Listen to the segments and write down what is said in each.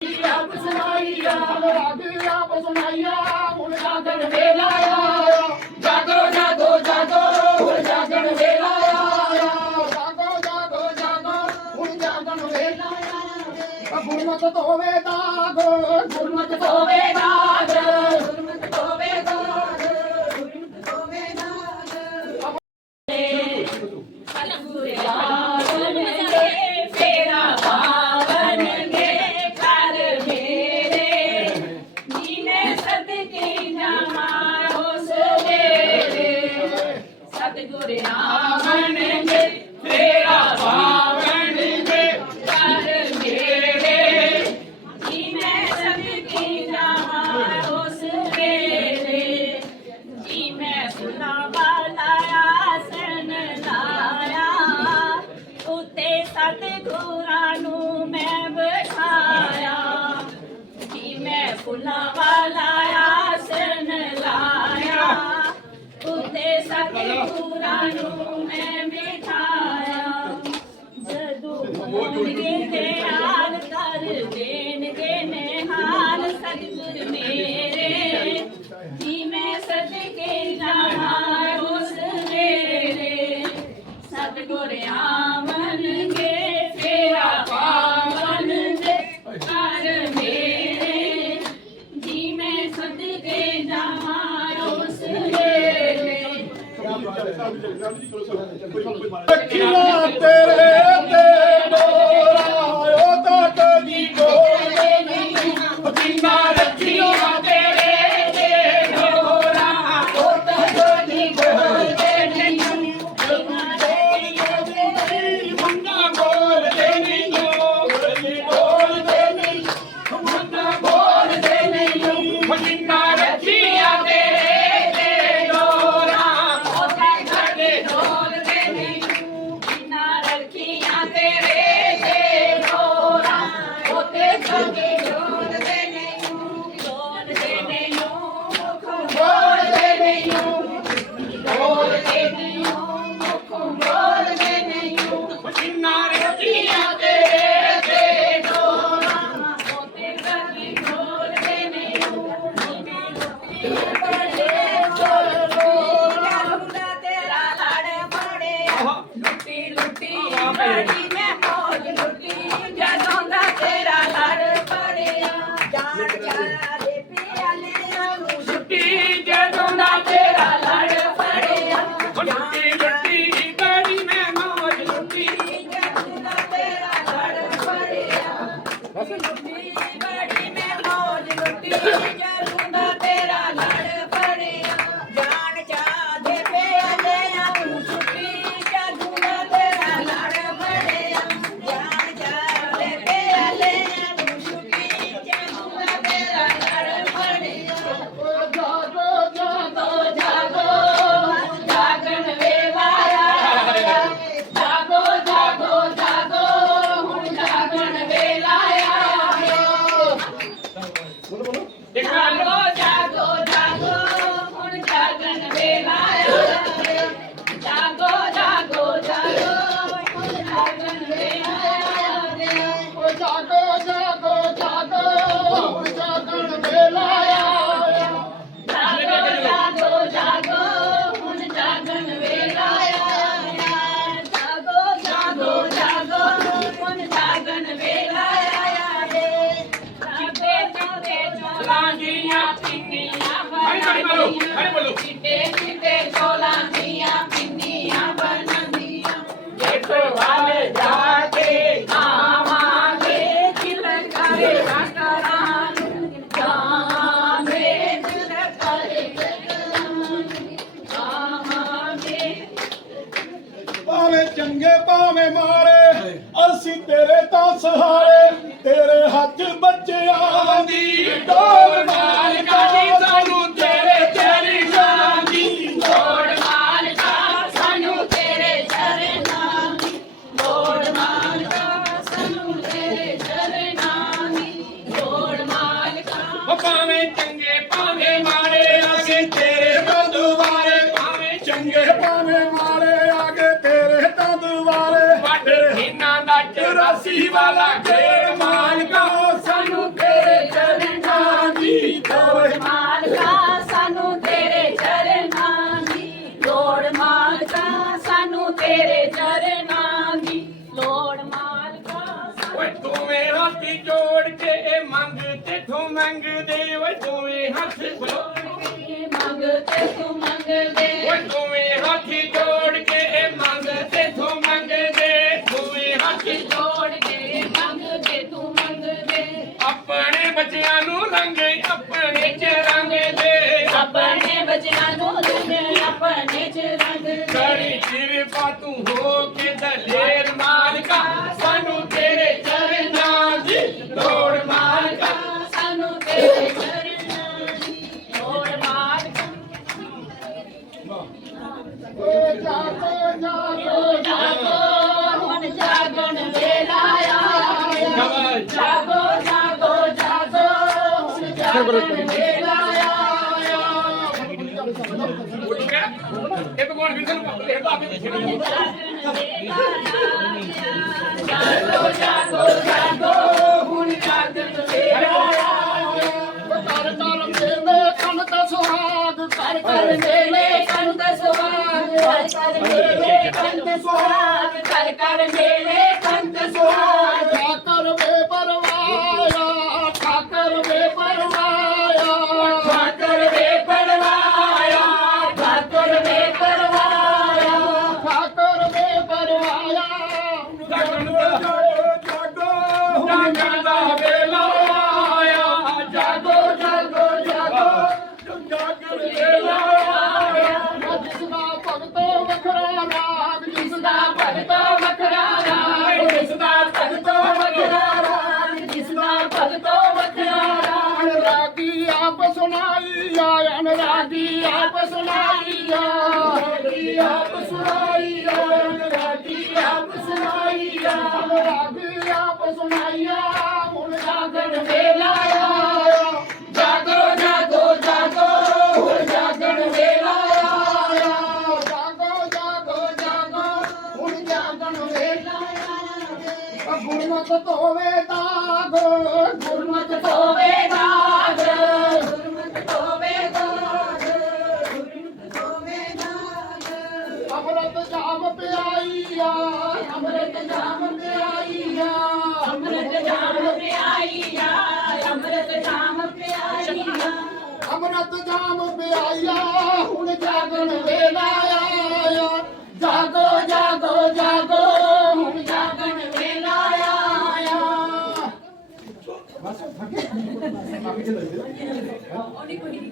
ਆਪ ਸੁਣਾਈਆ ਮੁਰਾਦ ਆਪ ਸੁਣਾਈਆ ਹੁਣ ਜਾਗਣ ਵੇਲਾ ਆਇਆ ਜਾਗੋ ਜਾਗੋ ਜਾਗੋ ਹੁਣ ਜਾਗਣ ਵੇਲਾ ਆਇਆ ਜਾਗੋ ਜਾਗੋ ਜਾਗੋ ਹੁਣ ਜਾਗਣ ਵੇਲਾ ਆਇਆ ਗੁਰਮਤ ਹੋਵੇ ਦਾਗੋ, ਗੁਰਮਤ ਹੋਵੇ ਦਾਗੋ। ਸਤਿਗੁਰ ਨਾਮ ਮੰਨਗੇ ਤੇਰਾ ਭਾਵ I know. ಆಟ ਚੰਗੇ ਭਾਵੇਂ ਮਾਰੇ ਅਸੀਂ ਤੇਰੇ ਤਾਂ ਸਹਾਰੇ ਤੇਰੇ ਹੱਥ ਬੱਚਿਆਂ ਦੀ ਡੋਰ ਮਸਤੀ ਵਾਲਾ ਖੇੜ ਮਾਲਕਾ ਸਾਨੂੰ ਤੇਰੇ ਚਰਨਾਂ ਦੀ ਲੋੜ। ਮਾਲਕਾ ਸਾਨੂੰ ਤੇਰੇ ਚਰਨਾਂ ਦੀ ਲੋੜ। ਮਾਲਕਾ ਸਾਨੂੰ ਤੇਰੇ ਚਰਨਾਂ ਦੀ ਲੋੜ। ਮਾਲਕਾ ਓਏ ਦੋਵੇਂ ਹੱਥ ਜੋੜ ਕੇ ਇਹ ਮੰਗ ਤੇ ਤੂੰ ਮੰਗਦੇ? ਓਏ ਦੋਵੇਂ ਹੱਥ ਜੋੜ ਕੇ। ਮੰਗ ਤੇ ਤੂੰ ਮੰਗਦੇ? ਓਏ ਦੋਵੇਂ ਹੱਥ ਜੋੜ ਬੱਚਿਆਂ ਨੂੰ ਲੰਗੇ ਆਪਣੇ ਚ ਰੰਗ ਦੇ। ਆਪਣੇ ਬੱਚਿਆਂ ਨੂੰ ਲੰਗੇ ਆਪਣੇ ਚ ਰੰਗ ਦੇ। ਕਰੀ ਕਿਰਪਾ ਤੂੰ ਹੋ ਜਾਗੋ ਜਾਗੋ ਜਾਗੋ ਹੁਣ ਜਾਗਤ ਤੇਰਾ ਕਰ ਕਰ ਮੇਲੇ ਕੰਨ ਦਾ ਸੁਹਾਗ ਕਰ ਕਰ ਮੇਲੇ ਕੰਨ ਦਾ ਸੁਹਾਗ ਕਰ ਕਰ ਮੇਲੇ ਕੰਨ ਦਾ ਸੁਹਾਗ ਕਰ ਕਰ ਮੇਲੇ ਗੁਰਮਤ ਧੋਵੇ ਦਾਗ। ਗੁਰਮਤ ਧੋਵੇ ਦਾਗ। ਗੁਰਮਤ ਧੋਵੇ ਦਾਗ। ਗੁਰਮਤ ਧੋਵੇ ਦਾਗ। ਅਮਰਤ ਜਾਮ ਪਿਆਈਆ। ਅਮਰਤ ਜਾਮ ਪਿਆਈਆ। ਅਮਰਤ ਜਾਮ ਪਿਆਈਆ। ਅਮਰਤ ਜਾਮ ਪਿਆਈਆ। ਅਮਰਤ ਜਾਮ ਪਿਆਈਆ। অনেক অনেক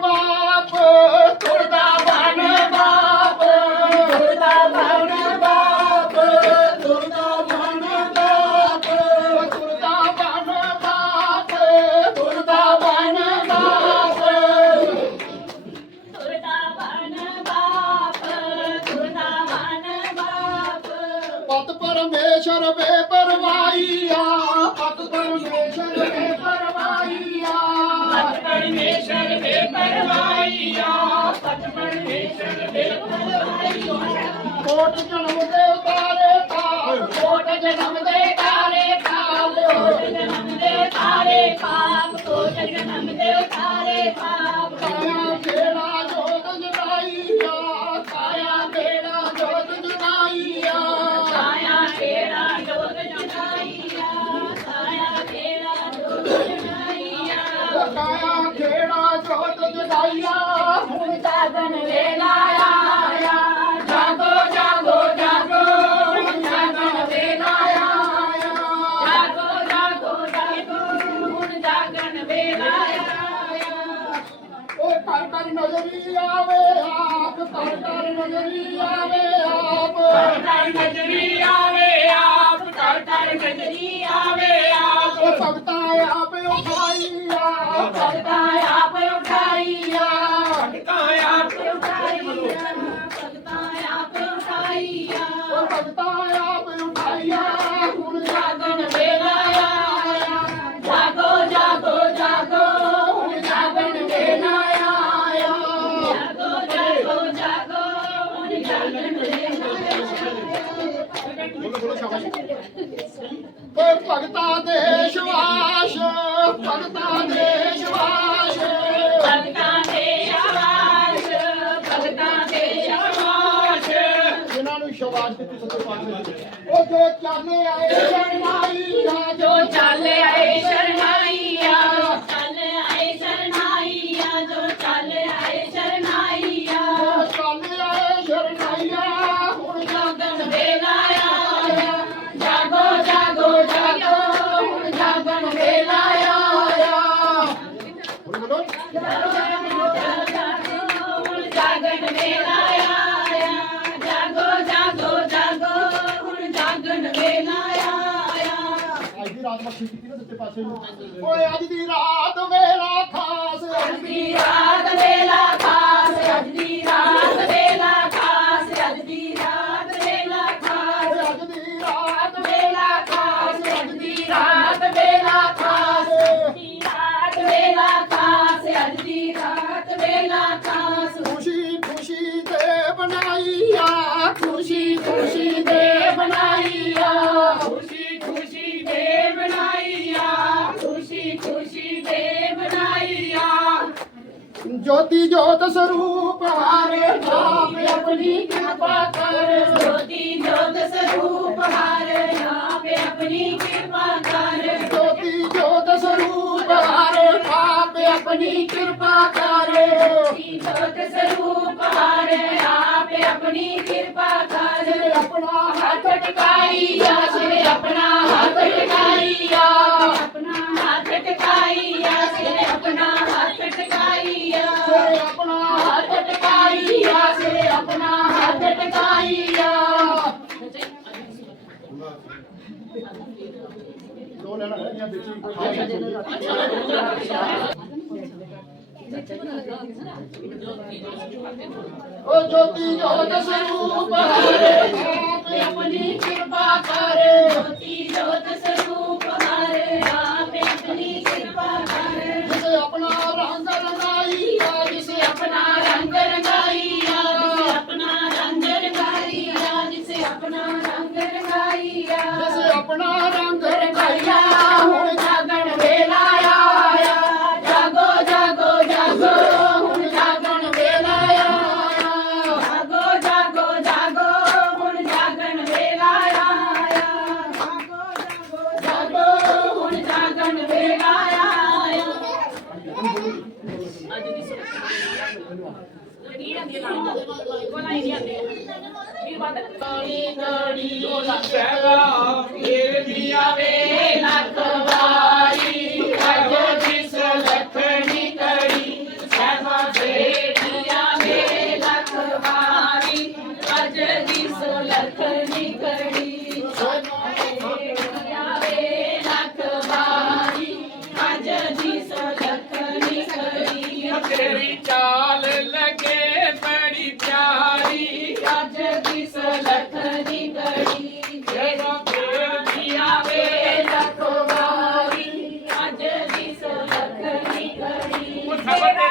Bye. ಕೋಟಿ ಜನಮು ದೇವತಾರೆ ಕೋಟಿ ಜನಮು 把这个打掉。ਓਏ ਅੱਜ ਦੀ ਰਾਤ ਵੇਲਾ ਖਾਸ ਅੱਜ ਦੀ ਰਾਤ ਵੇਲਾ ਖਾਸ ਅੱਜ ਦੀ ਰਾਤ ਜੋਤੀ ਜੋਤ ਸਰੂਪ ਹਾਰੇ ਨਾਮ ਆਪਣੀ ਕਿਰਪਾ ਕਰ। ਜੋਤੀ ਜੋਤ ਸਰੂਪ ਹਾਰੇ ਨਾਮ ਆਪਣੀ ਕਿਰਪਾ ਕਰ। ਜੋਤੀ ਜੋਤ ਸਰੂਪ ਹਾਰੇ ਨਾਮ ਆਪਣੀ ਕਿਰਪਾ ਕਰ। ਜੋਤੀ ਜੋਤ ਸਰੂਪ ਹਾਰੇ ਨਾਮ ਆਪਣੀ ਕਿਰਪਾ ਕਰ। ਆਪਣਾ ਹੱਥ ਟਿਕਾ ਦੀਆਂ ਵੇਚੀ ਓ ਜੋਤੀ ਜੋ ਦਸਰੂਪ ਹਰੇ ਆਪਣੀ ਕਿਰਪਾ ਕਰੇ ਜੋਤੀ ਜੋ ਦਸਰੂਪ Indonesia, Indonesia, Thank you.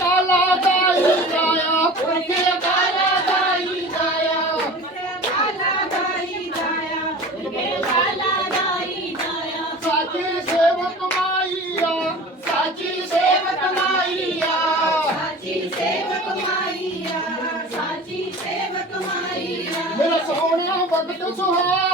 ਕਾਲਾ ਦਾਈ ਦਾਇਆ ਪੁਰਖੇ ਕਾਲਾ ਦਾਈ ਦਾਇਆ ਕਾਲਾ ਦਾਈ ਦਾਇਆ ਪੁਰਖੇ ਕਾਲਾ ਦਾਈ ਦਾਇਆ ਸਾਚੀ ਸੇਵਕ ਮਾਈਆ ਸਾਚੀ ਸੇਵਕ ਮਾਈਆ ਸਾਚੀ ਸੇਵਕ ਮਾਈਆ ਸਾਚੀ ਸੇਵਕ ਮਾਈਆ ਮੇਰਾ ਸੋਹਣਾ ਵਕਤ ਸੁਹਾਇਆ